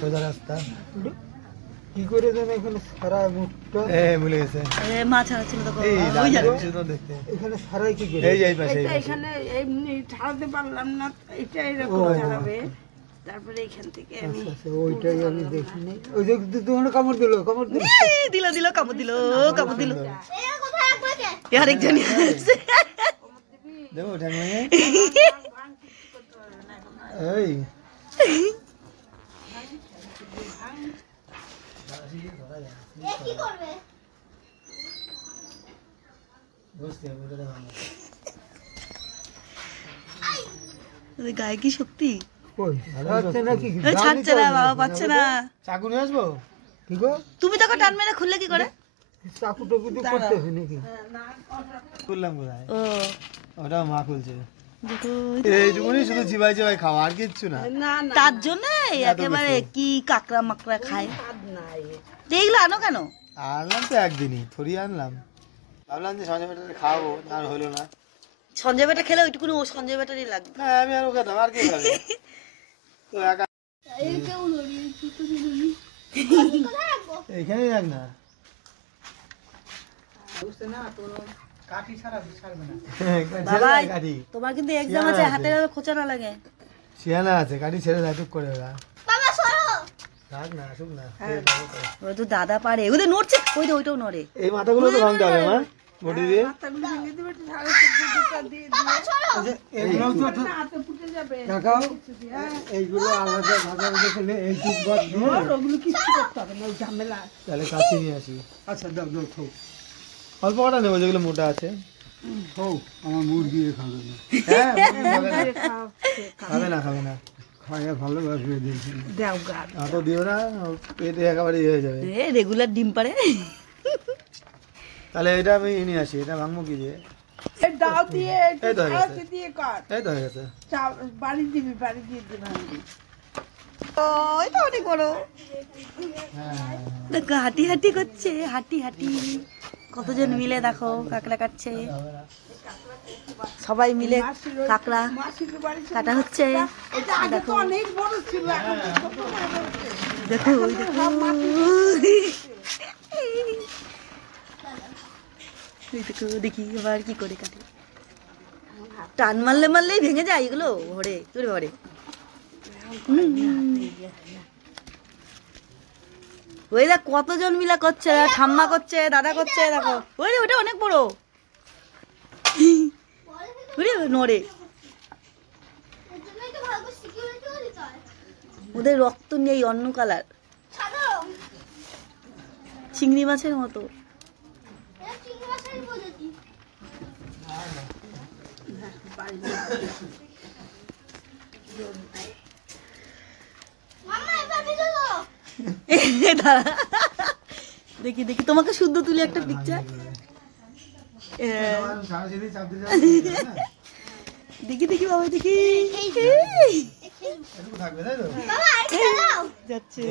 সোজা রাস্তা কি করে দেন এখানে সারা মুখটা ভুলে গেছে মাছ ছিল তো ওই জায়গা দেখতে এখানে সারাই কি করে এই পাশে এখানে এমনি ছাড়াতে পারলাম না, এটা এরকম ছাড়াবে। তারপরে এখান থেকে আমি ওইটাই আমি দেখিনি। ওই যে তোমার কামড় দিল কামড় দিল কামড় দিল আরেকজন দেবো ঠাকুমা এই কি করবে গায়ে কি শক্তি ছাড়ছে না বাবা, পাচ্ছে না। চাকু নিয়ে আসবো কি গো? তুমি তোকে টান মেরে খুললে কি করে? চাকু টাকু দিয়ে করতে হয় নাকি? খুললাম কোথায়? ও ওটা মা খুলছে। এইটুকুনি শুধু চিবাই চিবাই খাওয়া, আর কিচ্ছু না। তার জন্য একেবারে কি কাকড়া মাকড়া খায়। এইগুলো আনো কেন? আনলাম তো একদিনই, থরি আনলাম। ভাবলাম যে সঞ্জয় বেটারে খাওয়াবো, আর হলো না। সঞ্জয় বেটা খেলে ওইটুকুনি ও সঞ্জয় বেটারই লাগবে। না আমি আর ওকে দাম আর কি খাবে তো একা এইখানেই রাখ না। তোমার কিন্তু এক্সাম আছে, হাতে খোঁচা না লাগে। শিয়ানা আছে, কাটি ছেড়ে দেয় টুক করে ওরা। থাক না, আসুক না। ওই তো দাদা পারে, ওদের নড়ছে, ওইটাও নড়ে। এই মাথাগুলো তো ভাঙতে হবে মা, বটি দিয়ে। এইগুলো আলাদা ভাজা ভাজা করলে এই টুক বাদ দিয়ে ওগুলো কিচ্ছু করতে হবে না, ওই ঝামেলা। তাহলে কাছে নিয়ে আসি। আচ্ছা দাও দাও খাও, অল্প কটা নেবো যেগুলো মোটা আছে। হোক আমার মুরগি খাবে না। হ্যাঁ খাবে না, খাবে না, খাইয়া ভালোবাসবে দেখি। দাও গা তো দিও না, পেটে একেবারে ইয়ে হয়ে যাবে। রেগুলার ডিম পারে। তাহলে এটা আমি নিয়ে আসি, এটা ভাঙবো কি দিয়ে? দাও দিয়ে এই তো হয়ে গেছে, দিয়ে কর। এই তো হয়ে গেছে। বাড়ি দিবি, বাড়ি দিয়ে দিবি। এটা অনেক বড়। দেখো হাঁটি হাঁটি করছে, হাঁটি হাঁটি। কতজন মিলে দেখো কাঁকড়া কাটছে, সবাই মিলে কাঁকড়া কাটা হচ্ছে। দেখো অনেক বড় ছিল, এখন দেখো ওই দেখো, দেখি আবার কি করে কাটে। টান মারলে মারলেই ভেঙে যায় এগুলো, ভরে চুরে ভরে। ওই দেখ কতজন মিলে করছে, ঠাম্মা করছে, দাদা করছে, দেখো ওই ওটা অনেক বড় নড়ে। ওদের রক্ত নেই, অন্য কালার, চিংড়ি মাছের মতো। দেখি দেখি তোমাকে শুদ্ধ তুলি একটা পিকচার। দেখি দেখি বাবা, দেখি যাচ্ছে।